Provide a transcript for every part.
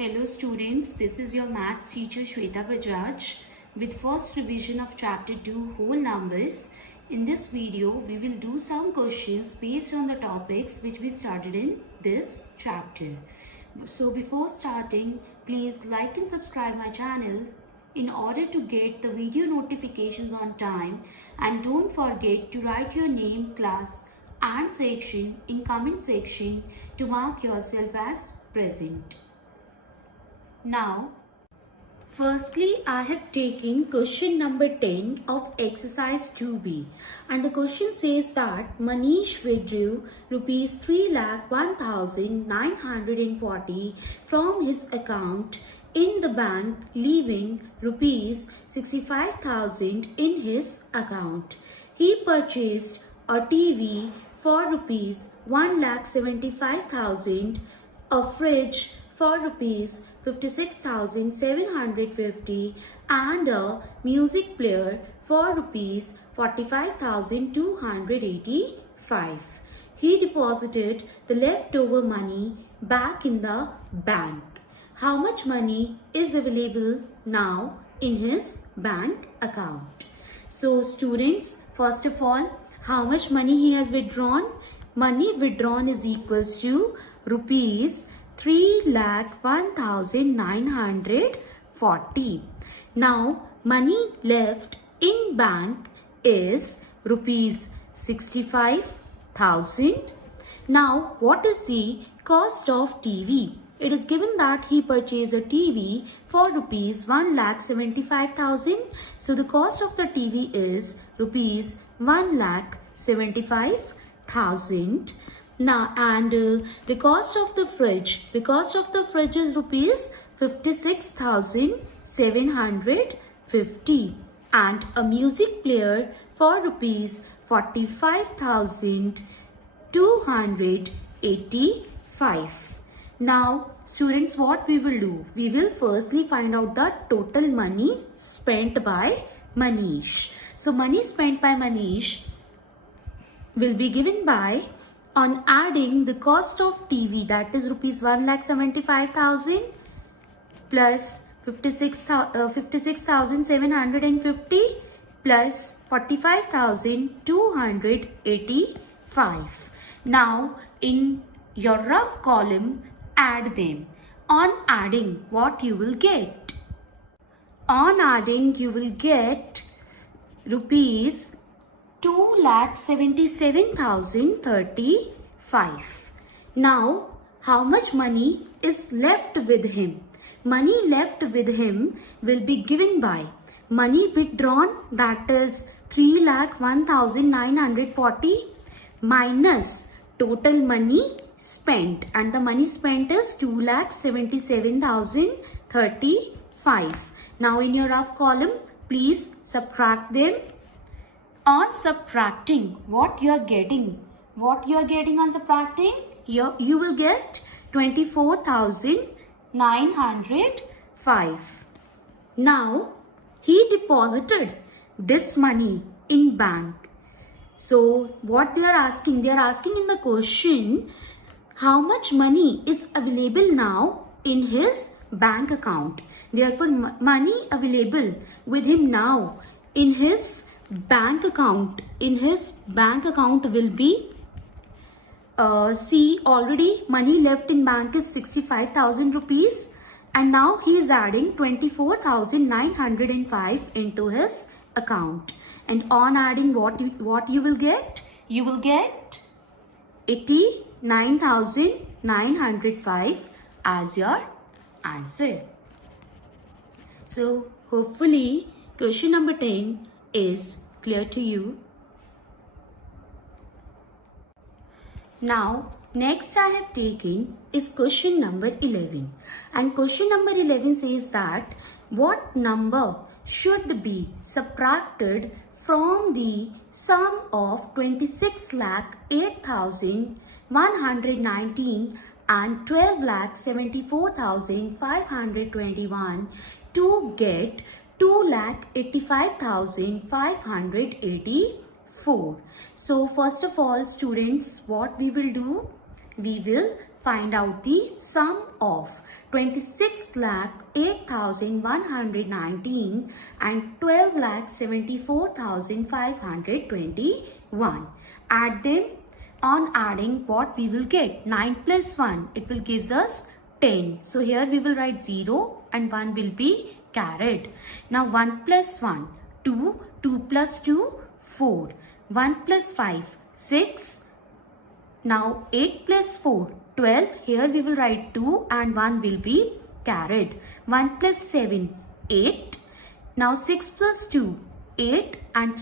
Hello students, this is your maths teacher Shweta Bajaj with first revision of chapter 2 whole numbers. In this video, we will do some questions based on the topics which we studied in this chapter. So before starting, please like and subscribe my channel in order to get the video notifications on time, and don't forget to write your name, class and section in comment section to mark yourself as present. Now, firstly, I have taken question number 10 of exercise 2B, and the question says that Manish withdrew rupees 3,01,940 from his account in the bank, leaving rupees 65,000 in his account. He purchased a TV for rupees 1,75,000, a fridge for rupees 56,750 and a music player for rupees 45,285. He deposited the leftover money back in the bank. How much money is available now in his bank account? So students, first of all, how much money he has withdrawn? Money withdrawn is equals to rupees 3,01,940. Now, money left in bank is rupees 65,000. Now, what is the cost of TV? It is given that he purchased a TV for rupees 1,75,000. So, the cost of the TV is rupees 1,75,000. Now, and the cost of the fridge is rupees 56,750, and a music player for rupees 45,285. Now, students, what we will do? We will firstly find out the total money spent by Manish. So, money spent by Manish will be given by, on adding the cost of TV, that is rupees 1,75,000 plus 56,750 plus 45,285. Now, in your rough column, add them. On adding, what you will get? On adding, you will get rupees 2,77,035. Now, how much money is left with him? Money left with him will be given by money withdrawn, that is 3,01,940, minus total money spent, and the money spent is 2,77,035. Now, in your rough column, please subtract them. On subtracting, what you are getting? What you are getting on subtracting? You will get 24,905. Now, he deposited this money in bank. So, what they are asking? They are asking in the question, how much money is available now in his bank account? Therefore, money available with him now in his bank account. In his bank account will be, see, already money left in bank is 65,000 rupees, and now he is adding 24,905 into his account. And on adding, what you will get? You will get 89,905 as your answer. So hopefully question number 10 is clear to you. Now, next I have taken is question number 11, and question number 11 says that what number should be subtracted from the sum of 26,08,119 and 12,74,521 to get 2,85,584. So first of all, students, what we will do? We will find out the sum of 26,08,119 and 12,74,521. Add them. On adding, what we will get? 9 plus 1, it will gives us 10. So here we will write 0 and 1 will be carried. Now 1 plus 1, 2, 2 plus 2, 4, 1 plus 5, 6. Now 8 plus 4, 12. Here we will write 2 and 1 will be carried. 1 plus 7, 8. Now 6 plus 2, 8 and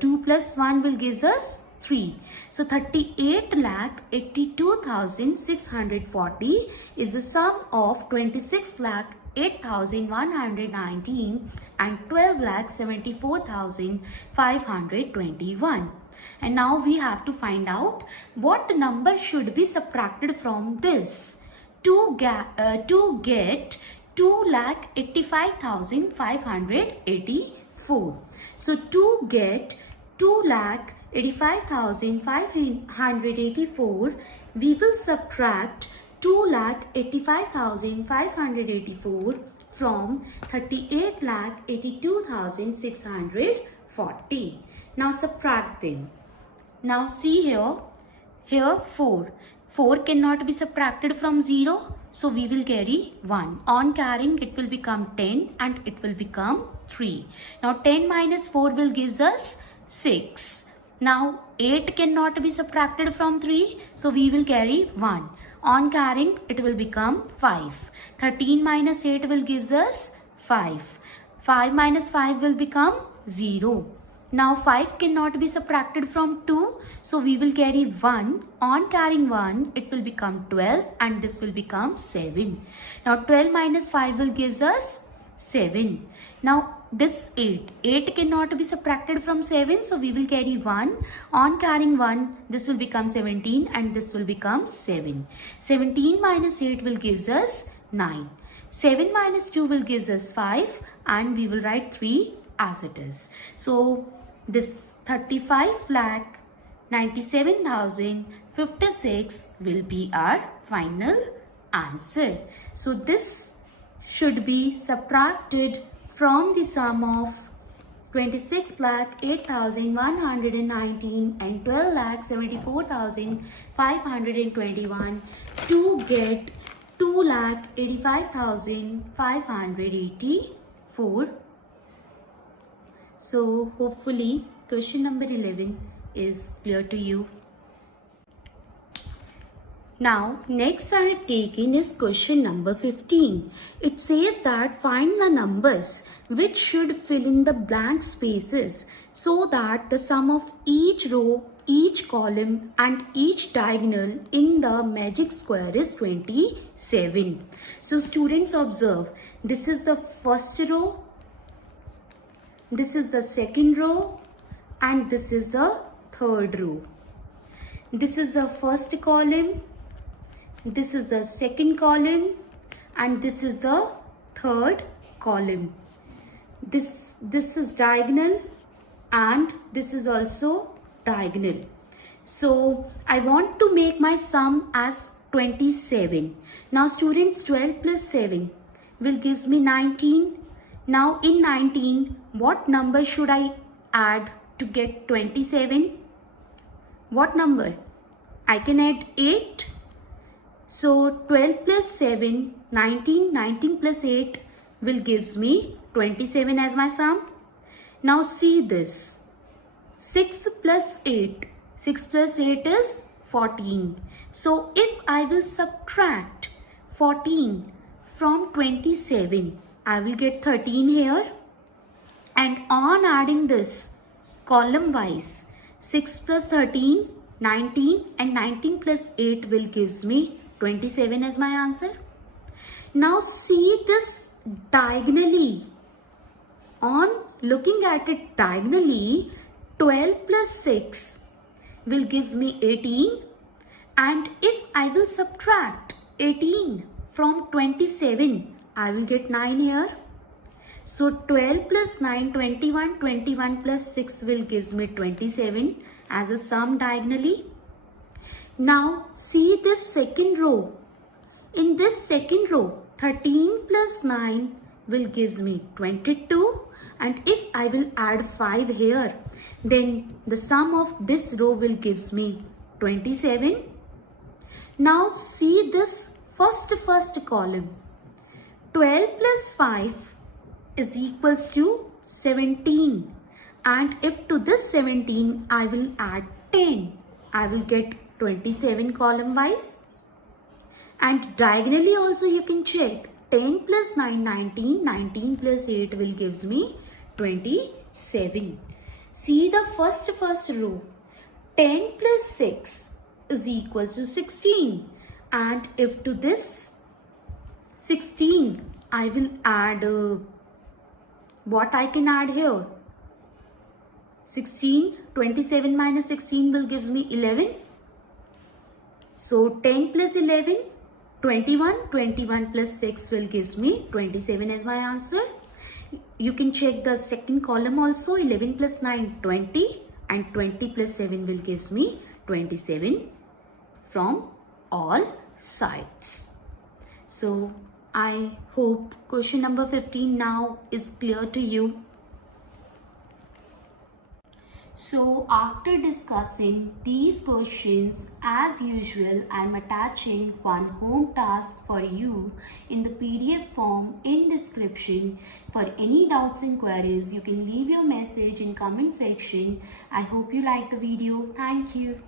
2 plus 1 will gives us 3. So 38,82,640 is the sum of 26,08,119 and 12,74,521. And now we have to find out what number should be subtracted from this to get 2,85,584. So to get 2,85,584, we will subtract 2,85,584 from 38,82,640. Now subtract them. Now see here 4. 4 cannot be subtracted from 0. So we will carry 1. On carrying, it will become 10 and it will become 3. Now 10 minus 4 will gives us 6. Now 8 cannot be subtracted from 3. So we will carry 1. On carrying, it will become 5. 13 minus 8 will gives us 5. 5 minus 5 will become 0. Now 5 cannot be subtracted from 2. So we will carry 1. On carrying 1, it will become 12 and this will become 7. Now 12 minus 5 will gives us 7. Now this 8. 8 cannot be subtracted from 7. So we will carry 1. On carrying 1, this will become 17 and this will become 7. 17 minus 8 will gives us 9. 7 minus 2 will gives us 5 and we will write 3 as it is. So this 35,97,056 will be our final answer. So this should be subtracted from the sum of 26,08,119 and 12,74,521 to get 2,85,584. So hopefully question number 11 is clear to you. Now next I have taken is question number 15. It says that find the numbers which should fill in the blank spaces so that the sum of each row, each column and each diagonal in the magic square is 27. So students observe, this is the first row, this is the second row and this is the third row. This is the first column, this is the second column and this is the third column. This is diagonal and this is also diagonal. So I want to make my sum as 27. Now students, 12 plus 7 will gives me 19. Now in 19, what number should I add to get 27? What number? I can add 8. So 12 plus 7, 19, 19 plus 8 will gives me 27 as my sum. Now see this, 6 plus 8, 6 plus 8 is 14. So if I will subtract 14 from 27, I will get 13 here. And on adding this column wise, 6 plus 13, 19 and 19 plus 8 will gives me 27 as my answer. Now see this diagonally. On looking at it diagonally, 12 plus 6 will gives me 18. And if I will subtract 18 from 27, I will get 9 here. So 12 plus 9, 21, 21 plus 6 will gives me 27 as a sum diagonally. Now see this second row. In this second row, 13 plus 9 will gives me 22, and if I will add 5 here, then the sum of this row will gives me 27. Now see this first column. 12 plus 5 is equals to 17, and if to this 17 I will add 10, I will get 27 column wise. And diagonally also you can check. 10 plus 9, 19. 19 plus 8 will gives me 27. See the first row. 10 plus 6 is equals to 16. And if to this 16, I will add, what I can add here? 16, 27 minus 16 will gives me 11. So 10 plus 11, 21, 21 plus 6 will gives me 27 as my answer. You can check the second column also. 11 plus 9, 20, and 20 plus 7 will gives me 27 from all sides. So I hope question number 15 now is clear to you. So after discussing these questions, as usual, I am attaching one home task for you in the PDF form in description. For any doubts and queries, you can leave your message in comment section. I hope you like the video. Thank you.